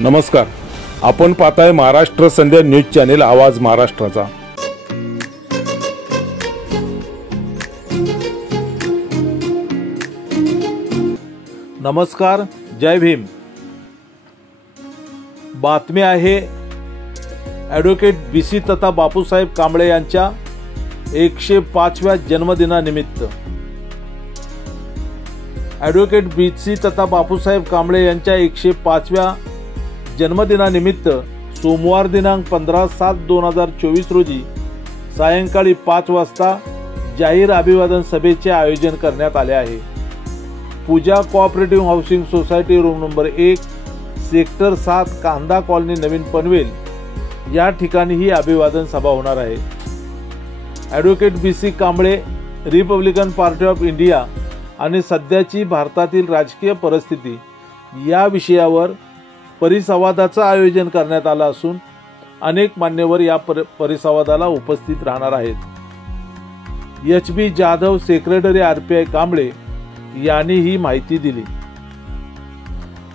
नमस्कार, आपण पाहताय महाराष्ट्र संध्या न्यूज चॅनेल आवाज महाराष्ट्राचा। नमस्कार, जय भीम। बातमी आहे ॲडव्होकेट BC तथा बापूसाहेब कांबळे यांच्या 105व्या जन्मदिनानिमित्त। ॲडव्होकेट BC तथा बापूसाहेब कांबळे यांच्या 105व्या जन्मदिनानिमित्त सोमवार दिनांक 15/7/2024 रोजी सायंकाळी 5 वाजता जाहीर अभिवादन सभेचे आयोजन करण्यात आले आहे। Pooja cooperative housing society room number 1 sector 7 Kanda colony नवीन पनवेल या ठिकाणी ही अभिवादन सभा होणार आहे। Advocate BC Kamble Republican party of India आणि सध्याची भारतातील राजकीय परिस्थिती या विषयावर परिसंवादाचं आयोजन करण्यात आलं असून अनेक मान्यवर या परिसंवादाला उपस्थित राहणार आहेत। HB Jadhav secretary RPI Kamble यांनी ही माहिती दिली।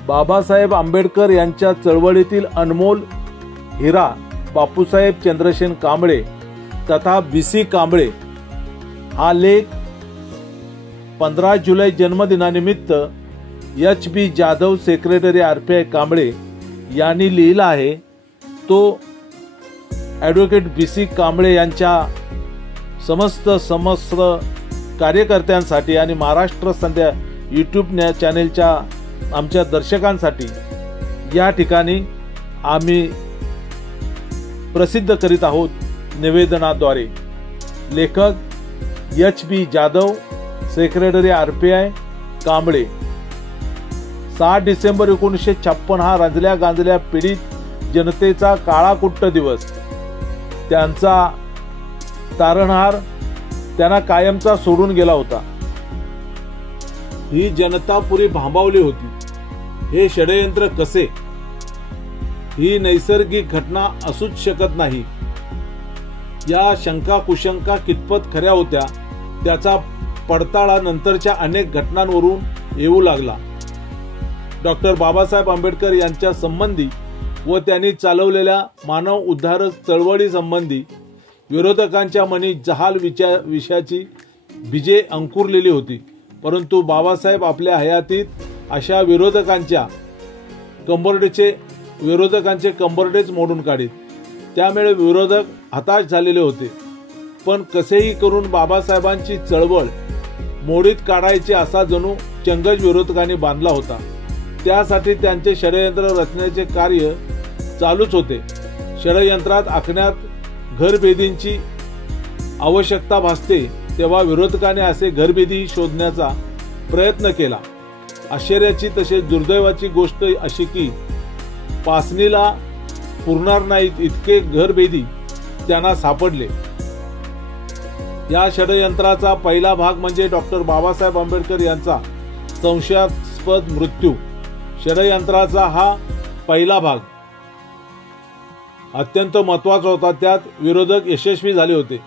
बाबासाहेब आंबेडकर यांच्या चळवळीतील अनमोल हिरा बापूसाहेब चंद्रसेन कांबळे तथा BC कांबळे हा लेख 15 जुलै जन्मदिनानिमित्त HB Jadhav secretary RPI Kamble यांनी लिहिला आहे। तो ॲडव्होकेट BC कांबळे यांच्या समस्त कार्यकर्त्यांसाठी आणि महाराष्ट्र संध्या YouTube चॅनेलच्या आमच्या दर्शकांसाठी या ठिकाणी आम्ही प्रसिद्ध करीत आहोत निवेदनाद्वारे। लेखक HB Jadhav secretary RPI Kamble. 7 December 1956 हा रंजल्या गांजल्या पीडित जनतेचा काळाकुट्ट दिवस। त्यांचा तारणहार त्यांना कायमचा सोडून गेला होता। ही जनता पुरी भांबावली होती। हे षडयंत्र कसे? ही नैसर्गिक घटना असूच शकत नाही। या शंका कुशंका कितपत खऱ्या होत्या त्याचा पडताळा नंतरच्या अनेक घटनांवरून येऊ लागला। डॉक्टर बाबासाहेब आंबेडकर यांच्या संबंधी व त्यांनी चालवलेल्या मानव उद्धारक चळवळी संबंधी विरोधकांच्या मनी जहाल विषयाची बीजे अंकुरलेली होती, परंतु बाबासाहेब आपल्या हयातीत अशा विरोधकांचे कंबरडेच मोडून काढीत। त्यामुळे विरोधक हताश झालेले होते, पण कसेही करून बाबासाहेबांची चळवळ मोडीत काढायची असा जणू चंगज विरोधकांनी बांधला होता। त्यासाठी त्यांचे षडयंत्र रचण्याचे कार्य चालूच होते। षडयंत्रात आखण्यात घरभेदींची आवश्यकता भासते, तेव्हा विरोधकांनी असे घरभेदी शोधण्याचा प्रयत्न केला। आश्चर्याची तसेच दुर्दैवाची गोष्ट अशी की पासणीला पुरणार नाहीत इतके घरभेदी त्यांना सापडले। या षडयंत्राचा पहिला भाग म्हणजे डॉक्टर बाबासाहेब आंबेडकर यांचा संशयास्पद मृत्यू। षडयंत्राचा हा पहिला भाग अत्यंत महत्त्वाचा होता। त्यात विरोधक यशस्वी झाले होते।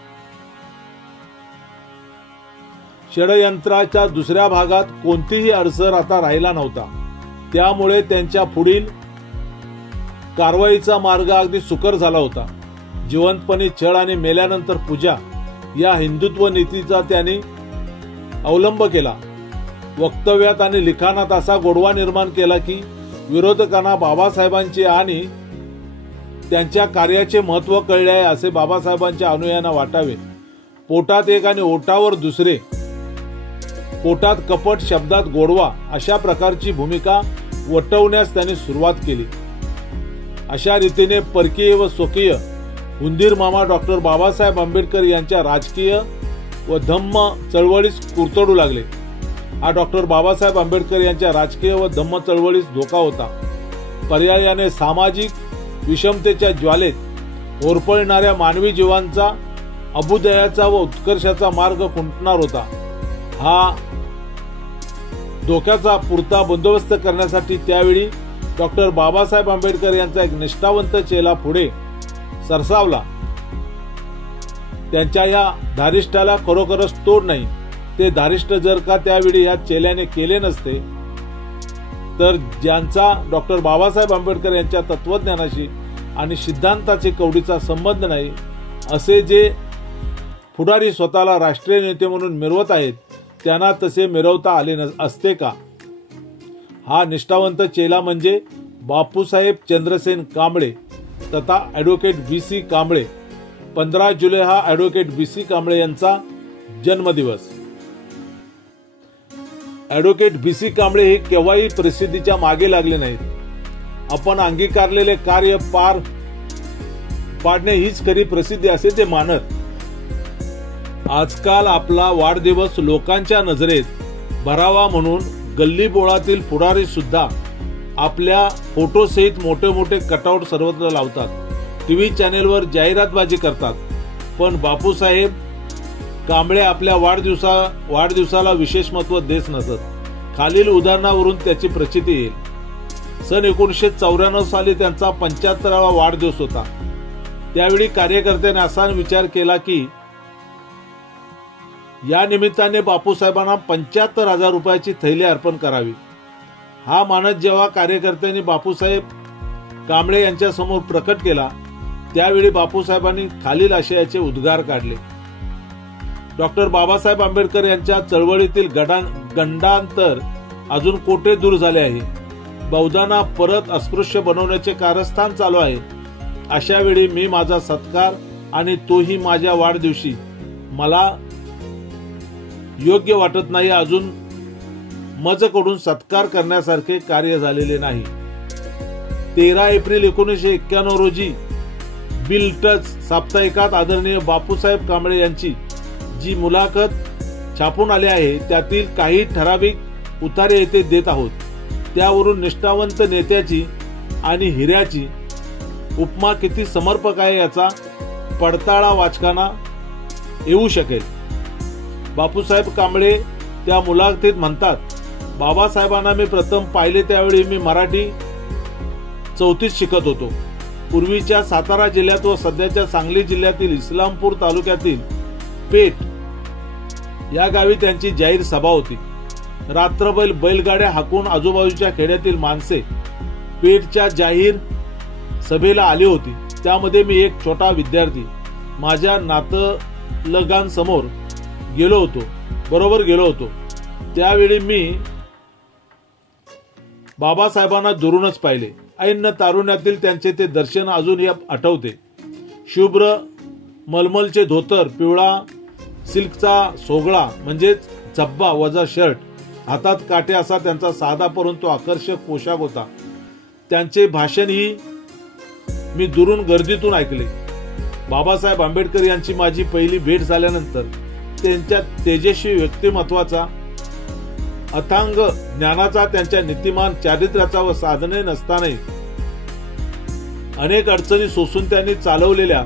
षडयंत्राच्या दुसऱ्या भागात कोणतीही अडसर आता राहिला नव्हता, त्यामुळे त्यांच्या पुढील कारवाईचा मार्ग अगदी सुकर झाला होता। जिवंतपणे छळ आणि मेल्यानंतर पूजा या हिंदुत्व नीतीचा त्यांनी अवलंब केला। वक्तव्यात आणि लिखाणात असा गोडवा निर्माण केला की विरोधकांना बाबासाहेबांचे आणि त्यांच्या कार्याचे महत्त्व कळले आहे असे बाबासाहेबांच्या अनुयायांना वाटावे। पोटात एक आणि ओठावर दुसरे, पोटात कपट शब्दात गोडवा अशा प्रकारची भूमिका वटवण्यास त्यांनी सुरुवात केली। अशा रीतीने परकीय व स्वकीय हुंदीर मामा डॉक्टर बाबासाहेब आंबेडकर यांच्या राजकीय व धम्म चळवळीस कुरतडू लागले। हा डॉक्टर बाबासाहेब आंबेडकर यांच्या राजकीय व धम्म चळवळीस धोका होता। पर्यायाने सामाजिक विषमतेच्या ज्वालेत होरपळणाऱ्या मानवी जीवांचा अभ्युदयाचा व उत्कर्षाचा मार्ग खुंटणार होता। हा धोक्याचा पुरता बंदोबस्त करण्यासाठी त्यावेळी डॉक्टर बाबासाहेब आंबेडकर यांचा एक निष्ठावंत चेला पुढे सरसावला। त्यांच्या या धारिष्ठाला खरोखरच तोड नाही। ते धारिष्ठ जर का त्यावेळी या चेल्याने केले नसते तर ज्यांचा डॉक्टर बाबासाहेब आंबेडकर यांच्या तत्वज्ञानाशी आणि सिद्धांताचे कवडीचा संबंध नाही असे जे पुढारी स्वतःला राष्ट्रीय नेते म्हणून मिरवत आहेत त्यांना तसे मिरवता आले असते का? हा निष्ठावंत चेला म्हणजे बापूसाहेब चंद्रसेन कांबळे तथा ॲडव्होकेट BC कांबळे. 15 जुलै हा ॲडव्होकेट BC कांबळे यांचा जन्मदिवस. ॲडव्होकेट BC कांबळे हे केव्हाही प्रसिद्धीच्या मागे लागले नाहीत. आपण अंगीकारलेले कार्य पार पाडणे हीच खरी प्रसिद्धी असे ते मानत. आजकाल आपला वाढदिवस लोकांच्या नजरेत भरावा म्हणून गल्ली बोळातील पुढारी सुद्धा आपल्या फोटोसहित मोठे मोठे कटआउट सर्वत्र लावतात. टीव्ही चॅनेलवर जाहिरातबाजी करतात. पण बापूसाहेब कांबळे आपल्या वाढदिवसाला विशेष महत्त्व देत नसत. खालील उदाहरणावरून त्याची प्रचिती येईल. सन 1994 साली त्यांचा 75वा वाढदिवस होता. त्यावेळी कार्यकर्त्यांनी असा विचार केला की या निमित्ताने बापूसाहेबांना 75,000 रुपयाची थैली अर्पण करावी. हा मानस जेव्हा कार्यकर्त्यांनी बापूसाहेब कांबळे यांच्या समोर प्रकट केला त्यावेळी बापूसाहेबांनी खालील आशयाचे उद्गार काढले. डॉक्टर बाबासाहेब आंबेडकर यांच्या चळवळीतील गंडांतर अजून कोठे दूर झाले आहे. बौद्धांना परत अस्पृश्य बनवण्याचे कारस्थान चालू आहे. अशा वेळी मी माझा सत्कार आणि तोही माझ्या वाढदिवशी मला योग्य वाटत नाही. अजून मजकडून सत्कार करण्यासारखे कार्य झालेले नाही. 13 एप्रिल 1991 रोजी बिल टच साप्ताहिकात आदरणीय बापूसाहेब कांबळे यांची जी मुलाखत छापून आली आहे त्यातील काही ठराविक उतारे येथे देत आहोत. त्यावरून निष्ठावंत नेत्याची आणि हिऱ्याची उपमा किती समर्पक आहे याचा पडताळा वाचकांना येऊ शकेल. बापूसाहेब कांबळे त्या मुलाखतीत म्हणतात, बाबासाहेबांना मी प्रथम पाहिले त्यावेळी मी मराठी 4थीत शिकत होतो. पूर्वीच्या सातारा जिल्ह्यात व सध्याच्या सांगली जिल्ह्यातील इस्लामपूर तालुक्यातील पेठ या गावी त्यांची जाहीर सभा होती. रात्रभर बैलगाड्या हाकून आजूबाजूच्या खेड्यातील माणसे पेठच्या जाहीर सभेला आली होती. त्यामध्ये मी एक छोटा विद्यार्थी माझ्या नातलगांसमोर गेलो होतो. त्यावेळी मी बाबासाहेबांना दुरूनच पाहिले. ऐन तारुण्यातील त्यांचे ते दर्शन अजूनही आठवते. शुभ्र मलमलचे धोतर, पिवळा सिल्कचा सोगळा म्हणजेच झब्बा वजा शर्ट, हातात काटे असा त्यांचा साधा परंतु आकर्षक पोशाख होता. त्यांचे भाषणही मी दुरून गर्दीतून ऐकले. बाबासाहेब आंबेडकर यांची माझी पहिली भेट झाल्यानंतर त्यांच्या तेजस्वी व्यक्तिमत्वाचा, अथांग ज्ञानाचा, त्यांच्या नीतिमान चारित्र्याचा व साधने नसतानाही अनेक अडचणी सोसून त्यांनी चालवलेल्या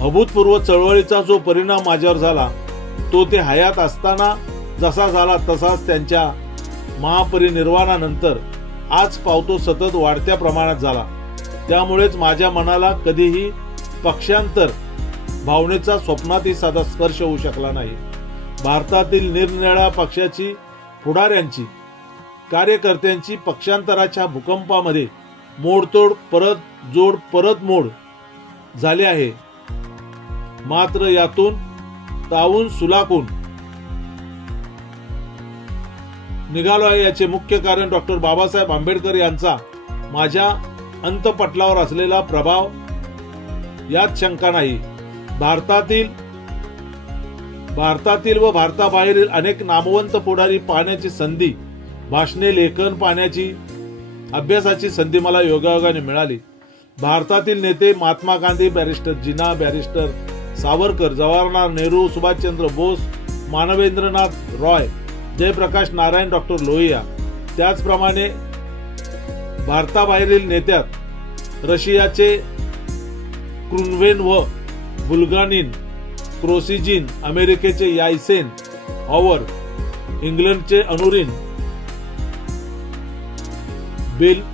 अभूतपूर्व चळवळीचा जो परिणाम माझ्यावर झाला तो ते हयात असताना जसा झाला तसाच त्यांच्या महापरिनिर्वाणानंतर आज पावतो सतत वाढत्या प्रमाणात झाला. त्यामुळेच माझ्या मनाला कधीही पक्षांतर भावनेचा स्वप्नातही साधा स्पर्श होऊ शकला नाही. भारतातील निरनिराळ्या पक्षाची, पुढाऱ्यांची, कार्यकर्त्यांची पक्षांतराच्या भूकंपामध्ये मोडतोड, परत मोड झाले आहे. मात्र यातून तावून सुलाखून निघालो आहे याचे मुख्य कारण डॉक्टर बाबासाहेब आंबेडकर यांचा माझ्या अंतपटलावर असलेला प्रभाव यात शंका नाही. भारतातील व भारताबाहेरील अनेक नामवंत पुढारी पाहण्याची संधी, भाषणे, लेखन पाहण्याची, अभ्यासाची संधी मला योगायोगाने मिळाली. भारतातील नेते महात्मा गांधी, बॅरिस्टर जिना, बॅरिस्टर सावरकर, जवाहरलाल नेहरू, सुभाषचंद्र बोस, मानवेंद्रनाथ रॉय, जयप्रकाश नारायण, डॉक्टर लोहिया, त्याचप्रमाणे भारताबाहेरील नेत्यात रशियाचे क्रुन्व्हेन व बुल्गानिन, क्रोसिजिन, अमेरिकेचे यायसेन हॉवर, इंग्लंडचे अनुरिन,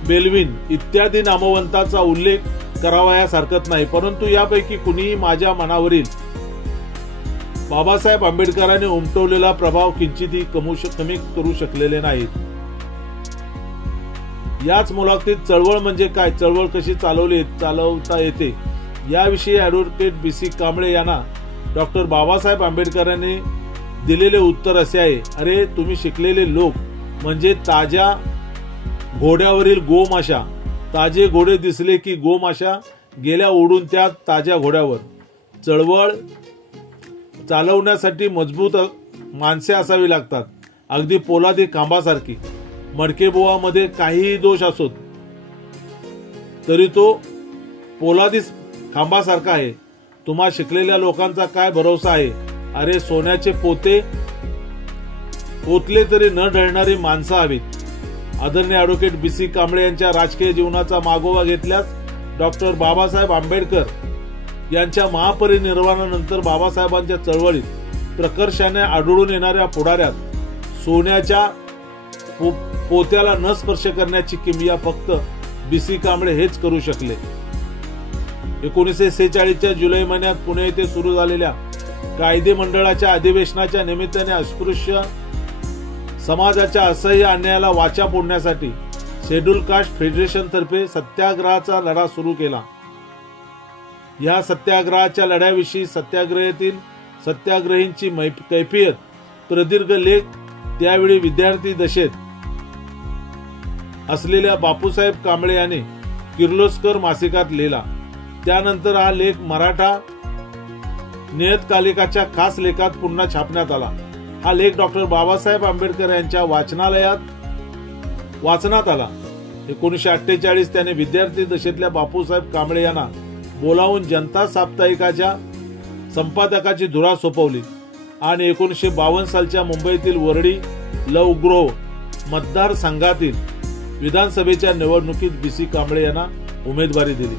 बेल्विन इत्यादी नामवंतांचा उल्लेख करावयास हरकत नाही. परंतु यापैकी कुणीही माझ्या मनावरील बाबासाहेब आंबेडकरांनी उमटवलेला प्रभाव किंचितही कमी करू शकलेले नाहीत. याच मुलाखतीत चळवळ म्हणजे काय, चळवळ कशी चालवता येते याविषयी ॲडव्होकेट BC कांबळे यांना डॉक्टर बाबासाहेब आंबेडकरांनी दिलेले उत्तर असे आहे, अरे तुम्ही शिकलेले लोक म्हणजे ताज्या घोड्यावरील गोमाशा, ताजे घोडे दिसले की गोमाशा गेल्या उडून त्या ताज्या घोड्यावर. चळवळ चालवण्यासाठी मजबूत माणसे असावी लागतात, अगदी पोलादी खांबासारखी. मडकेबुवामध्ये काहीही दोष असोत तरी तो पोलादी खांबासारखा आहे. तुम्हा शिकलेल्या लोकांचा काय भरोसा आहे, अरे सोन्याचे पोते ओतले तरी न ढळणारी माणसं हवीत. आदरणीय ॲडव्होकेट BC कांबळे यांच्या राजकीय जीवनाचा मागोवा घेतल्यास डॉक्टर बाबासाहेब आंबेडकर यांच्या महापरिनिर्वाणानंतर बाबासाहेबांच्या चळवळीत प्रकर्षाने आढळून येणाऱ्या पुढाऱ्यात सोन्याच्या पोत्याला न स्पर्श करण्याची किमया फक्त BC कांबळे हेच करू शकले. 1946च्या जुलै महिन्यात पुणे येथे सुरू झालेल्या कायदे मंडळाच्या अधिवेशनाच्या निमित्ताने अस्पृश्य समाजाच्या असह्य अन्यायाला वाचा फोडण्यासाठी शेड्यूल कास्ट फेडरेशन तर्फे सत्याग्रहाचा लढा सुरू केला. या सत्याग्रहाच्या लढ्याविषयी सत्याग्रहातील सत्याग्रहींची कैफियत प्रदीर्घ लेख त्यावेळी विद्यार्थी दशेत असलेल्या बापूसाहेब कांबळे यांनी किर्लोस्कर मासिकात लिहिला. त्यानंतर हा लेख मराठा नियतकालिकाच्या खास लेखात पुन्हा छापण्यात आला. हा लेख डॉक्टर बाबासाहेब आंबेडकर यांच्या वाचनात आला. 1948 त्याने विद्यार्थी दशेतल्या बापूसाहेब कांबळे यांना बोलावून जनता साप्ताहिकाच्या संपादकाची धुरा सोपवली आणि 1952 सालच्या मुंबईतील वरळी लवग्रोह मतदारसंघातील विधानसभेच्या निवडणुकीत BC कांबळे यांना उमेदवारी दिली.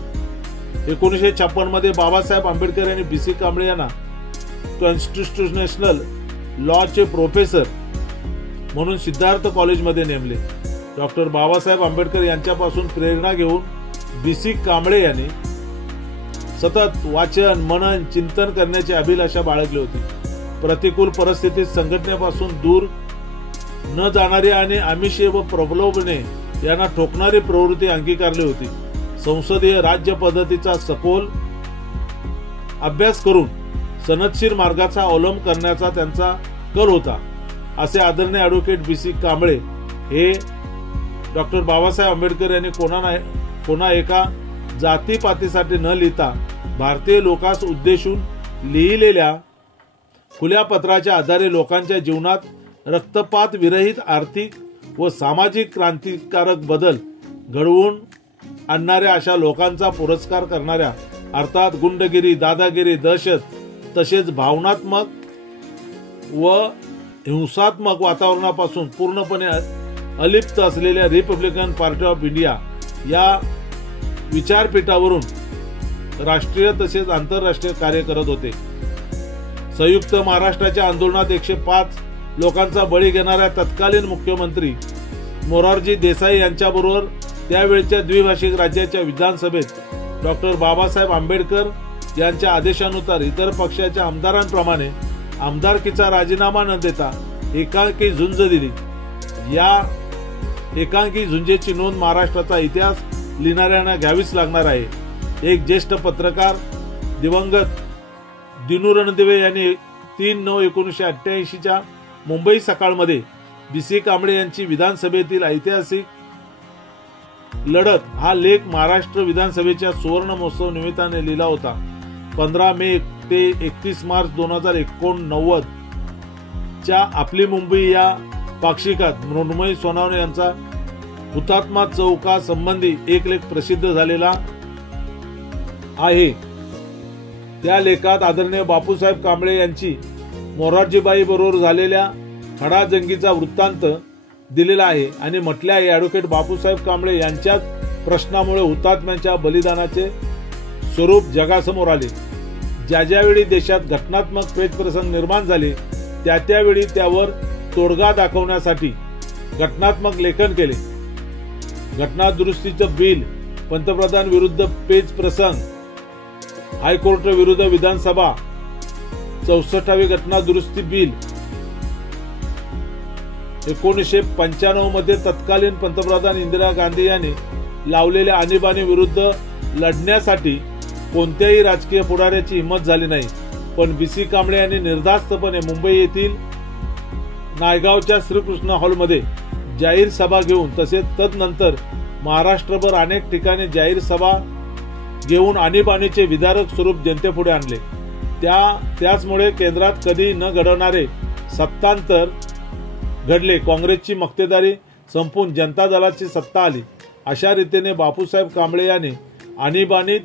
1956 मध्ये बाबासाहेब आंबेडकर यांनी BC कांबळे यांना कॉन्स्टिट्यूशनल लॉचे प्रोफेसर म्हणून सिद्धार्थ कॉलेजमध्ये नेमले. डॉक्टर बाबासाहेब आंबेडकर यांच्यापासून प्रेरणा घेऊन BC कांबळे यांनी सतत वाचन, मनन, चिंतन करण्याची अभिलाषा बाळगली होती. प्रतिकूल परिस्थितीत संघटनेपासून दूर न जाणारी आणि आमिषे व प्रलोभने यांना ठोकणारी प्रवृत्ती अंगीकारली होती. संसदीय राज्य पद्धतीचा सखोल अभ्यास करून सनदशीर मार्गाचा अवलंब करण्याचा त्यांचा कल होता, असे आदरणीय ॲडव्होकेट BC कांबळे हे डॉक्टर बाबासाहेब आंबेडकर यांनी कोणा एका जातीपातीसाठी न लिहिता भारतीय लोकांस उद्देशून लिहिलेल्या खुल्या पत्राच्या आधारे लोकांच्या जीवनात रक्तपात विरहित आर्थिक व सामाजिक क्रांतिकारक बदल घडवून आणणाऱ्या अशा लोकांचा पुरस्कार करणाऱ्या, अर्थात गुंडगिरी, दादागिरी, दहशत तसेच भावनात्मक व हिंसात्मक वातावरणापासून पूर्णपणे अलिप्त असलेल्या रिपब्लिकन पार्टी ऑफ इंडिया या विचारपीठावरून राष्ट्रीय तसेच आंतरराष्ट्रीय कार्य करत होते. संयुक्त महाराष्ट्राच्या आंदोलनात 105 लोकांचा बळी घेणाऱ्या तत्कालीन मुख्यमंत्री मोरारजी देसाई यांच्याबरोबर त्यावेळच्या द्विभाषिक राज्याच्या विधानसभेत डॉक्टर बाबासाहेब आंबेडकर यांच्या आदेशानुसार इतर पक्षाच्या आमदारांप्रमाणे आमदारकीचा राजीनामा न देता एकांकी झुंज दिली. या एकांकी झुंजेची नोंद महाराष्ट्राचा इतिहास लिहिणाऱ्यांना घ्यावीच लागणार आहे. एक ज्येष्ठ पत्रकार दिवंगत दिनू रणदिवे यांनी 3/9/1988 मुंबई सकाळमध्ये BC कांबळे यांची विधानसभेतील ऐतिहासिक लढत हा लेख महाराष्ट्र विधानसभेच्या सुवर्ण महोत्सव निमित्ताने लिहिला होता. 15 मे ते 31 मार्च 2089 च्या आपली मुंबई या पाक्षिकात मृण्मयी सोनावणे यांचा हुतात्मा चौका संबंधी एक लेख प्रसिद्ध झालेला आहे. त्या लेखात आदरणीय बापूसाहेब कांबळे यांची मोरारजीबाई बरोबर झालेल्या खडाजंगीचा वृत्तांत दिलेला आहे आणि म्हटले आहे, ॲडव्होकेट बापूसाहेब कांबळे यांच्याच प्रश्नामुळे हुतात्म्यांच्या बलिदानाचे स्वरूप जगासमोर आले. ज्यावेळी देशात घटनात्मक पेचप्रसंग निर्माण झाले त्यावेळी त्यावर तोडगा दाखवण्यासाठी घटनात्मक लेखन केले. घटना दुरुस्तीचं बिल, पंतप्रधान विरुद्ध पेच प्रसंग, हायकोर्ट विरुद्ध विधानसभा, 64वी घटना दुरुस्ती बिल, 1995 मध्ये तत्कालीन पंतप्रधान इंदिरा गांधी यांनी लावलेल्या आणीबाणी विरुद्ध लढण्यासाठी कोणत्याही राजकीय पुढाऱ्याची हिंमत झाली नाही. पण बीसी कांबळे यांनी निर्धास्तपणे मुंबई येथील नायगावच्या श्रीकृष्ण हॉलमध्ये जाहीर सभा घेऊन तसेच तदनंतर महाराष्ट्रभर अनेक ठिकाणी जाहीर सभा घेऊन आणीबाणीचे विदारक स्वरूप जनतेपुढे आणले. त्याचमुळे केंद्रात कधी न घडवणारे सत्तांतर घडले. काँग्रेसची मक्तेदारी संपून जनता दलाची सत्ता आली. अशा रीतीने बापूसाहेब कांबळे यांनी आणीबाणीत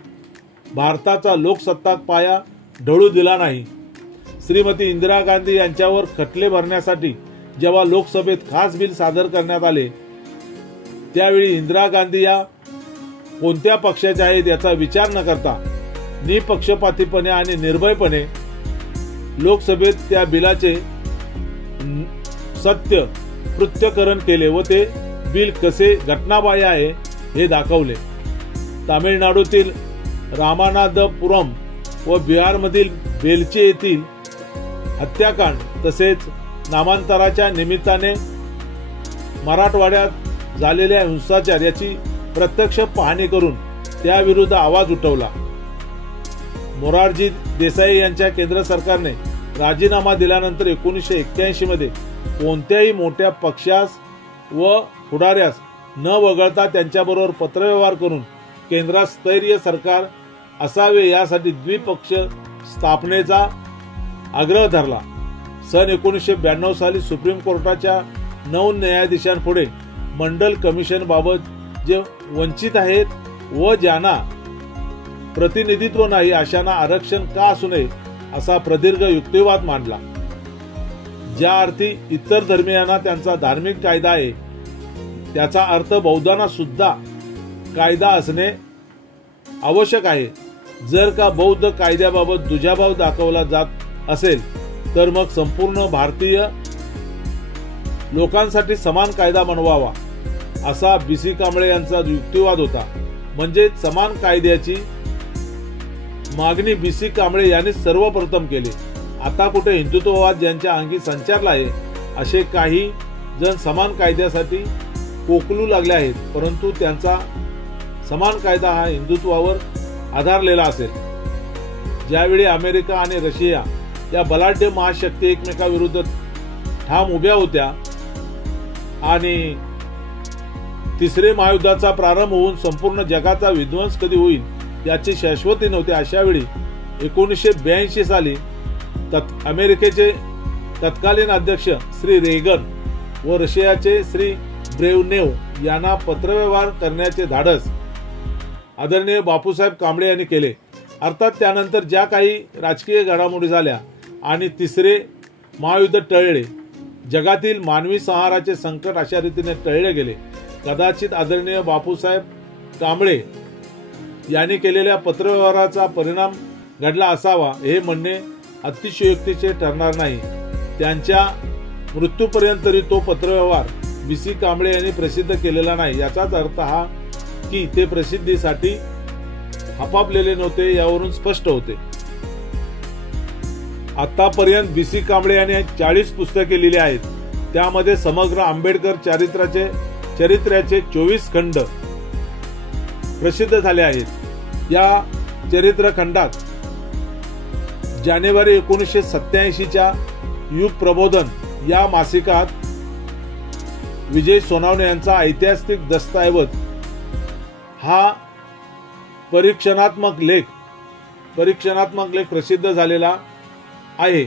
भारताचा लोकसत्ताक पाया ढळू दिला नाही. श्रीमती इंदिरा गांधी यांच्यावर खटले भरण्यासाठी जेव्हा लोकसभेत खास बिल सादर करण्यात आले त्यावेळी इंदिरा गांधी या कोणत्या पक्षाच्या आहेत याचा विचार न करता निपक्षपातीपणे आणि निर्भयपणे लोकसभेत त्या बिलाचे सत्य पृथ्थकरण केले व ते बिल कसे घटनाबाह्य आहे हे दाखवले. तामिळनाडूतील रामानाथपुरम व बिहारमधील बेलचे येथील हत्याकांड तसेच नामांतराच्या निमित्ताने मराठवाड्यात झालेल्या हिंसाचार याची प्रत्यक्ष पाहणी करून त्याविरुद्ध आवाज उठवला. मोरारजी देसाई यांच्या केंद्र सरकारने राजीनामा दिल्यानंतर 1981 मध्ये कोणत्याही मोठ्या पक्षास व पुढाऱ्यास न वगळता त्यांच्याबरोबर पत्रव्यवहार करून केंद्रात स्थैर्य सरकार असावे यासाठी द्विपक्ष स्थापनेचा आग्रह धरला. सन 1992 साली सुप्रीम कोर्टाच्या 9 न्यायाधीशांपुढे मंडल कमिशन बाबत जे वंचित आहेत व ज्यांना प्रतिनिधित्व नाही अशांना आरक्षण का असू नये असा प्रदीर्घ युक्तिवाद मांडला. ज्या अर्थी इतर धर्मीयांना त्यांचा धार्मिक कायदा आहे त्याचा अर्थ बौद्धांना सुद्धा कायदा असणे आवश्यक आहे. जर का बौद्ध कायद्याबाबत दुजाभाव दाखवला जात असेल तर मग संपूर्ण भारतीय लोकांसाठी समान कायदा बनवावा असा बीसी कांबळे यांचा युक्तिवाद होता. म्हणजे समान कायद्याची मागणी बीसी कांबळे यांनी सर्वप्रथम केली. आता कुठे हिंदुत्ववाद ज्यांच्या अंगी संचारला आहे असे काही जण समान कायद्यासाठी कोकलू लागले आहेत, परंतु त्यांचा समान कायदा हा हिंदुत्वावर आधारलेला असेल. ज्यावेळी अमेरिका आणि रशिया या बलाढ्य महाशक्ती एकमेकाविरुद्ध ठाम उभ्या होत्या आणि तिसरे महायुद्धाचा प्रारंभ होऊन संपूर्ण जगाचा विध्वंस कधी होईल याची शाश्वती नव्हती, अशा वेळी 1982 साली अमेरिकेचे तत्कालीन अध्यक्ष श्री रेगन व रशियाचे श्री ब्रेझनेव्ह यांना पत्रव्यवहार करण्याचे धाडस आदरणीय बापूसाहेब कांबळे यांनी केले. अर्थात त्यानंतर ज्या काही राजकीय घडामोडी झाल्या आणि तिसरे महायुद्ध टळले, जगातील मानवी संहाराचे संकट अशा रीतीने टळले गेले. कदाचित आदरणीय बापूसाहेब कांबळे यांनी केलेल्या पत्रव्यवहाराचा परिणाम घडला असावा हे म्हणणे अतिशयोक्तीचे ठरणार नाही. त्यांच्या मृत्यूपर्यंत तरी तो पत्रव्यवहार बीसी कांबळे यांनी प्रसिद्ध केलेला नाही. याचाच अर्थ हा की ते प्रसिद्धीसाठी हपापलेले नव्हते यावरून स्पष्ट होते. आतापर्यंत बीसी कांबळे यांनी 40 पुस्तके लिहिली आहेत. त्यामध्ये समग्र आंबेडकर चरित्राचे 24 खंड प्रसिद्ध झाले आहेत. या चरित्रखंडात जानेवारी 1987च्या युग प्रबोधन या मासिकात विजय सोनावणे यांचा ऐतिहासिक दस्तऐवज हा परीक्षणात्मक लेख प्रसिद्ध झालेला आहे.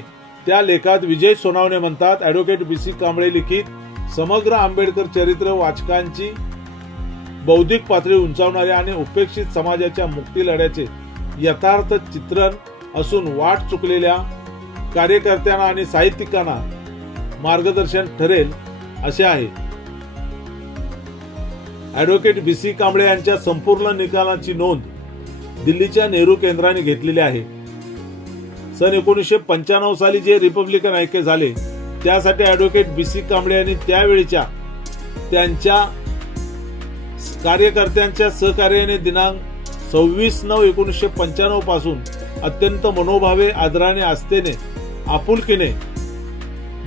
त्या लेखात विजय सोनावणे म्हणतात, ॲडव्होकेट बीसी कांबळे लिखित समग्र आंबेडकर चरित्र वाचकांची बौद्धिक पातळी उंचावणारे आणि उपेक्षित समाजाच्या मुक्ती लढ्याचे यथार्थ चित्रण असून वाट चुकलेल्या कार्यकर्त्यांना आणि साहित्यिकांना मार्गदर्शन ठरेल असे आहे. ॲडव्होकेट बीसी कांबळे यांच्या संपूर्ण निकालाची नोंद दिल्लीच्या नेहरू केंद्राने घेतलेली आहे. सन 1995 साली जे रिपब्लिकन ऐक्य झाले त्यासाठी ॲडव्होकेट बीसी कांबळे यांनी त्यावेळीच्या त्यांच्या कार्यकर्त्यांच्या सहकार्याने दिनांक 26/9/1995 पासून अत्यंत मनोभावे, आदराने, आस्थेने, आपुलकीने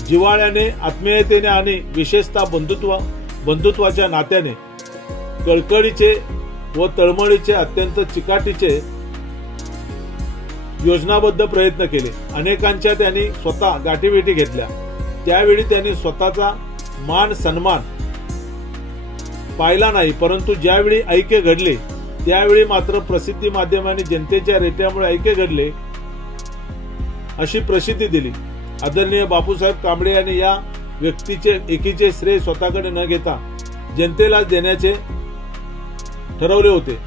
जिव्हाळ्याने, आत्मीयतेने आणि विशेषतः बंधुत्वाच्या नात्याने कळकळीचे व तळमळीचे, अत्यंत चिकाटीचे योजनाबद्ध प्रयत्न केले. अनेकांच्या त्यांनी स्वतः गाठीभेटी घेतल्या. त्यावेळी त्यांनी स्वतःचा मान सन्मान पाहिला नाही, परंतु ज्यावेळी ऐक्य घडले त्यावेळी मात्र प्रसिद्धी माध्यमांनी जनतेच्या रेट्यामुळे ऐक्य घडले अशी प्रसिद्धी दिली. आदरणीय बापूसाहेब कांबळे यांनी या व्यक्तीचे एकीचे श्रेय स्वतःकडे न घेता जनतेला देण्याचे ठरवले होते.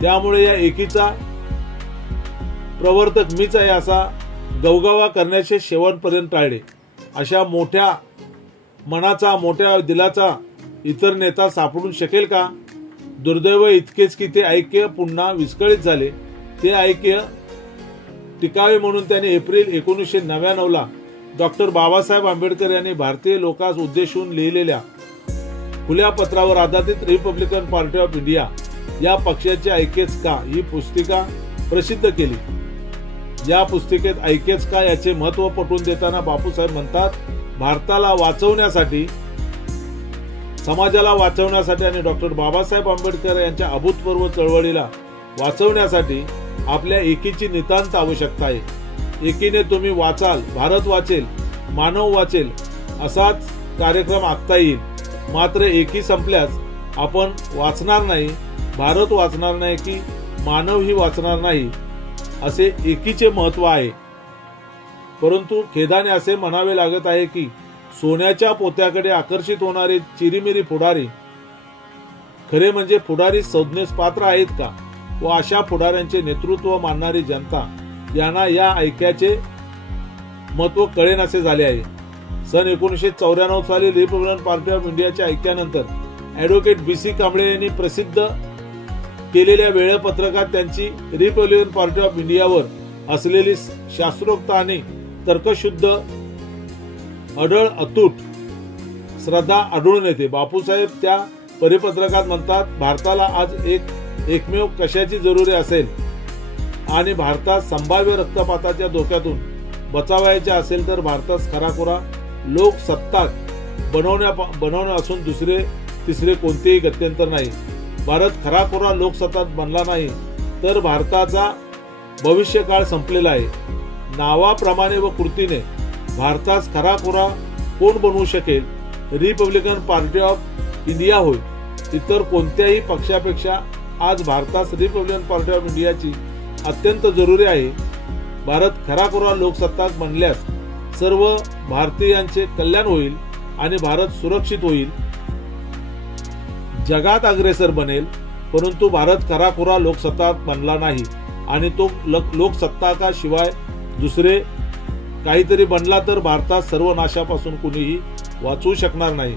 त्यामुळे या एकीचा प्रवर्तक मीच आहे असा गवगवा करण्याचे शेवटपर्यंत टाळले. अशा मोठ्या मनाचा, मोठ्या दिलाचा इतर नेता सापडू शकेल का? दुर्दैव इतकेच की ते ऐक्य पुन्हा विस्कळीत झाले. ते ऐक्य टिकावे म्हणून त्यांनी एप्रिल 1999 डॉक्टर बाबासाहेब आंबेडकर यांनी भारतीय लोकांस उद्देशून लिहिलेल्या खुल्या पत्रावर आधारित रिपब्लिकन पार्टी ऑफ इंडिया या पक्षाचे ऐक्यच का ही पुस्तिका प्रसिद्ध केली. या पुस्तिकेत ऐक्यच का याचे महत्व पटवून देताना बापूसाहेब म्हणतात, भारताला वाचवण्यासाठी, समाजाला वाचवण्यासाठी आणि डॉक्टर बाबासाहेब आंबेडकर यांच्या अभूतपूर्व चळवळीला वाचवण्यासाठी आपल्या एकीची नितांत आवश्यकता आहे. एकीने तुम्ही वाचाल, भारत वाचेल, मानव वाचेल असाच कार्यक्रम आखता येईल. मात्र एकी संपल्यास आपण वाचणार नाही, भारत वाचणार नाही की मानवही वाचणार नाही असे एकीचे महत्व आहे. परंतु खेदाने असे म्हणावे लागत आहे की सोन्याच्या पोत्याकडे आकर्षित होणारे चिरीमिरी पुढारी खरे म्हणजे पुढारी संज्ञेस पात्र आहेत का? व अशा पुढाऱ्यांचे नेतृत्व मानणारी जनता यांना या ऐक्याचे महत्व कळेनासे झाले आहे. सन 1994 साली रिपब्लिकन पार्टी ऑफ इंडियाच्या ऐक्यानंतर ॲडव्होकेट BC कांबळे यांनी प्रसिद्ध केलेल्या वेळापत्रकात त्यांची रिपब्लिकन पार्टी ऑफ इंडियावर असलेली शास्त्रोक्त आणि तर्कशुद्ध अढळ अतूट श्रद्धा आढळून येते. बापूसाहेब त्या परिपत्रकात म्हणतात, भारताला आज एकमेव कशाची जरुरी असेल आणि भारतात संभाव्य रक्तपाताच्या धोक्यातून बचावायचे असेल तर भारतास खराखुरा लोकसत्ताक बनवणे असून तिसरे कोणतेही गत्यंतर नाही. भारत खराखुरा लोकसत्ताक बनला नाही तर भारताचा भविष्यकाळ संपलेला आहे. नावाप्रमाणे व कृतीने भारतास खराखुरा कोण बनवू शकेल? रिपब्लिकन पार्टी ऑफ इंडिया होय. इतर कोणत्याही पक्षापेक्षा आज भारतास रिपब्लिकन पार्टी ऑफ इंडियाची अत्यंत जरुरी आहे. भारत खराखुरा लोकसत्ताक बनल्यास सर्व भारतीयांचे कल्याण होईल आणि भारत सुरक्षित होईल, जगात अग्रेसर बनेल. परंतु भारत खराखुरा लोकसत्ताक बनला नाही आणि तो लोकसत्ताकाशिवाय दुसरे काहीतरी बनला तर भारतात सर्वनाशापासून कुणीही वाचवू शकणार नाही.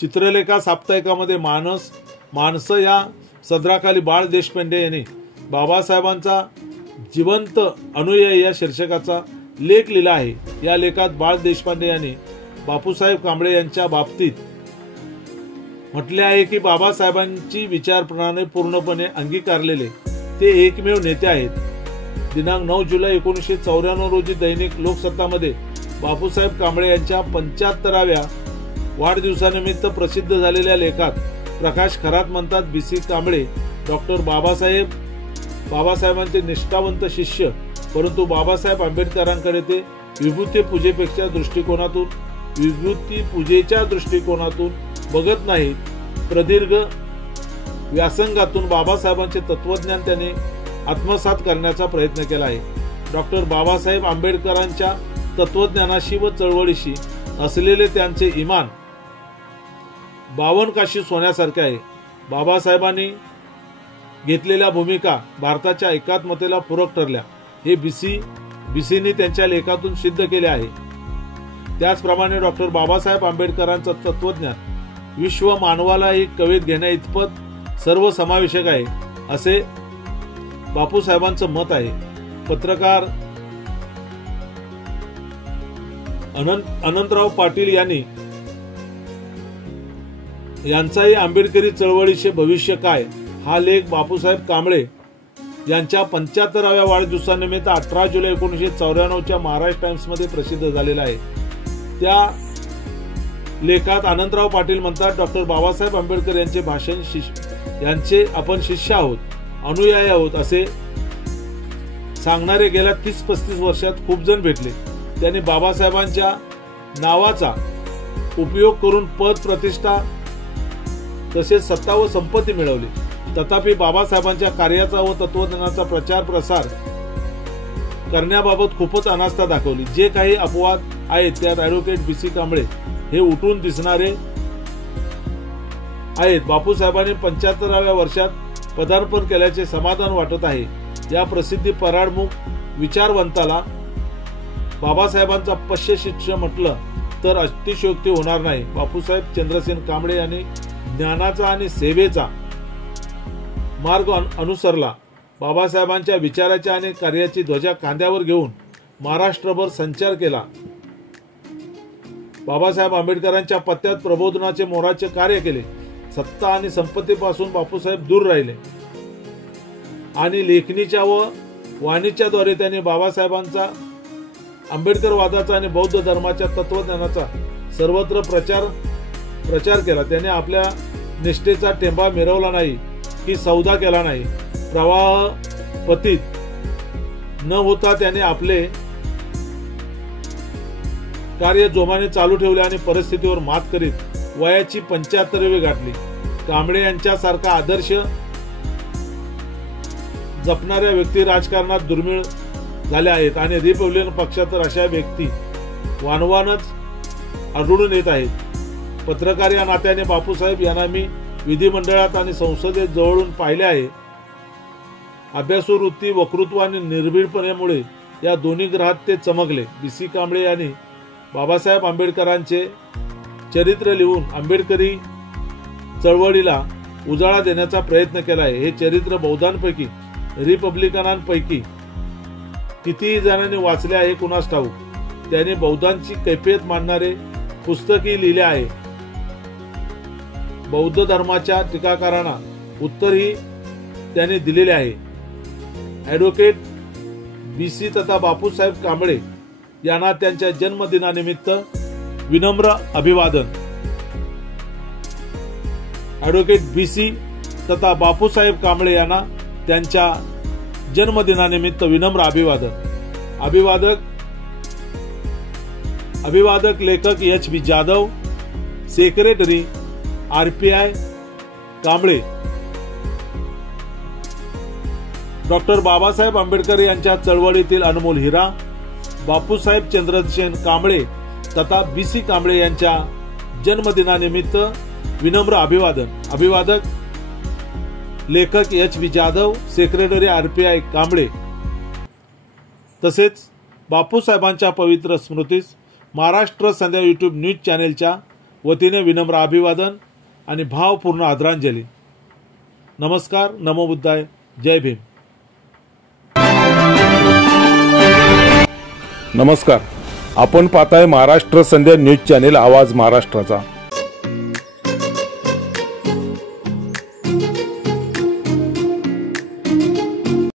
चित्रलेखा साप्ताहिकामध्ये माणसं या सदराखाली बाळ देशपांडे यांनी बाबासाहेबांचा जिवंत अनुयायी या शीर्षकाचा लेख लिहिला आहे. या लेखात बाळ देशपांडे यांनी बापूसाहेब कांबळे यांच्या बाबतीत म्हटले आहे की बाबासाहेबांची विचारप्रणाली पूर्णपणे अंगीकारलेले ते एकमेव नेते आहेत. दिनांक 9 जुलै 1994 रोजी दैनिक लोकसत्तामध्ये बापूसाहेब कांबळे यांच्या 75व्या वाढदिवसानिमित्त प्रसिद्ध झालेल्या लेखात प्रकाश खरात म्हणतात, BC कांबळे डॉक्टर बाबासाहेबांचे निष्ठावंत शिष्य, परंतु बाबासाहेब आंबेडकरांकडे ते विभूती पूजेच्या दृष्टिकोनातून बघत नाहीत. प्रदीर्घ व्यासंगातून बाबासाहेबांचे तत्वज्ञान त्यांनी आत्मसात करण्याचा प्रयत्न केला आहे. डॉक्टर बाबासाहेब आंबेडकरांच्या तत्वज्ञानाशी व चळवळीशी असलेले त्यांचे इमान 52 काशी सोन्यासारखे आहे. बाबासाहेबांनी घेतलेल्या भूमिका भारताच्या एकात्मतेला पूरक ठरल्या हे बीसीनी त्यांच्या लेखातून सिद्ध केले आहे. त्याचप्रमाणे डॉक्टर बाबासाहेब आंबेडकरांचं तत्वज्ञान विश्व मानवालाही कवेत घेण्या इतपत सर्वसमावेशक आहे असे बापूसाहेबांचं मत आहे. पत्रकार अनंतराव पाटील यांचाही आंबेडकरी चळवळीचे भविष्य काय हा लेख बापूसाहेब कांबळे यांच्या 75व्या वाढदिवसानिमित्त 18 जुलै 1994 महाराष्ट्र टाइम्स मध्ये प्रसिद्ध झालेला आहे. त्या लेखात आनंदराव पाटील म्हणतात, डॉक्टर बाबासाहेब आंबेडकर यांचे भाषण यांचे आपण शिष्य आहोत, अनुयायी आहोत असे सांगणारे गेल्या 30-35 वर्षात खूप जण भेटले. त्यांनी बाबासाहेबांच्या नावाचा उपयोग करून पद, प्रतिष्ठा तसेच सत्ता व संपत्ती मिळवली. तथापि बाबासाहेबांच्या कार्याचा व तत्वज्ञानाचा प्रचार प्रसार करण्याबाबत खूपच अनास्था दाखवली. जे काही अपवाद आहेत त्यात ॲडव्होकेट BC कांबळे हे उठून दिसणारे आहेत. बापूसाहेबांनी 75व्या वर्षात पदार्पण केल्याचे समाधान वाटत आहे. या प्रसिद्धी पराडमुख विचारवंताला बाबासाहेबांचा पश्य शिष्य म्हटलं तर अतिशयोक्ती होणार नाही. बापूसाहेब चंद्रसेन कांबळे यांनी ज्ञानाचा आणि सेवेचा मार्ग अनुसरला. बाबासाहेबांच्या विचाराच्या आणि कार्याची ध्वजा खांद्यावर घेऊन महाराष्ट्रभर संचार केला. बाबासाहेब आंबेडकरांच्या पत्त्यात प्रबोधनाचे मोलाचे कार्य केले. सत्ता आणि संपत्तीपासून बापूसाहेब दूर राहिले आणि लेखणीच्या व वाणीच्या द्वारे त्यांनी बाबासाहेबांचा, आंबेडकरवादाचा आणि बौद्ध धर्माच्या तत्वज्ञानाचा सर्वत्र प्रचार केला. त्याने आपल्या निष्ठेचा टेंबा मिरवला नाही की सौदा केला नाही. प्रवाह पतित न होता त्याने आपले कार्य जोमाने चालू ठेवले आणि परिस्थितीवर मात करीत वयाची 75वी गाठली. कांबळे यांच्यासारखा आदर्श जपणाऱ्या व्यक्ती राजकारणात दुर्मिळ झाल्या आहेत आणि रिपब्लिकन पक्षात तर अशा व्यक्ती वानवानच आढळून येत आहेत. पत्रकार या नात्याने बापूसाहेब यांना मी विधिमंडळात आणि संसदेत जवळून पाहिले आहे. अभ्यासू वृत्ती, वक्तृत्व आणि निर्भीडपणामुळे या दोन्ही ग्रहात ते चमकले. BC कांबळे यांनी बाबासाहेब आंबेडकरांचे चरित्र लिहून आंबेडकरी चळवळीला उजाळा देण्याचा प्रयत्न केला आहे. हे चरित्र बौद्धांपैकी, रिपब्लिकनांपैकी कितीही जणांनी वाचले आहे कुणास ठाऊक. त्याने बौद्धांची कैफियत मांडणारे पुस्तकही लिहिले आहे. बौद्ध धर्माच्या टीकाकारांना उत्तरही त्याने दिलेले आहे. ॲडव्होकेट BC तथा बापूसाहेब कांबळे यांना त्यांच्या जन्मदिनानिमित्त विनम्र अभिवादन. ॲडव्होकेट BC तथा बापूसाहेब कांबळे यांना त्यांच्या जन्मदिनानिमित्त विनम्र अभिवादन. अभिवादक लेखक HB Jadhav, secretary RPI Kamble. Doctor Babasaheb Ambedkar यांच्या चळवळीतील अनमोल हिरा बापूसाहेब चंद्रसेन कांबळे तथा BC कांबळे यांच्या जन्मदिनानिमित्त विनम्र अभिवादन. अभिवादक लेखक HB Jadhav, secretary RPI Kamble. तसेच बापूसाहेबांच्या पवित्र स्मृतीस महाराष्ट्र संध्या YouTube न्यूज चॅनेलच्या वतीने विनम्र अभिवादन आणि भावपूर्ण आदरांजली. नमस्कार. नमो बुद्धाय. जय भीम. नमस्कार. आपण पाहताय महाराष्ट्र संध्या न्यूज चॅनेल, आवाज महाराष्ट्राचा.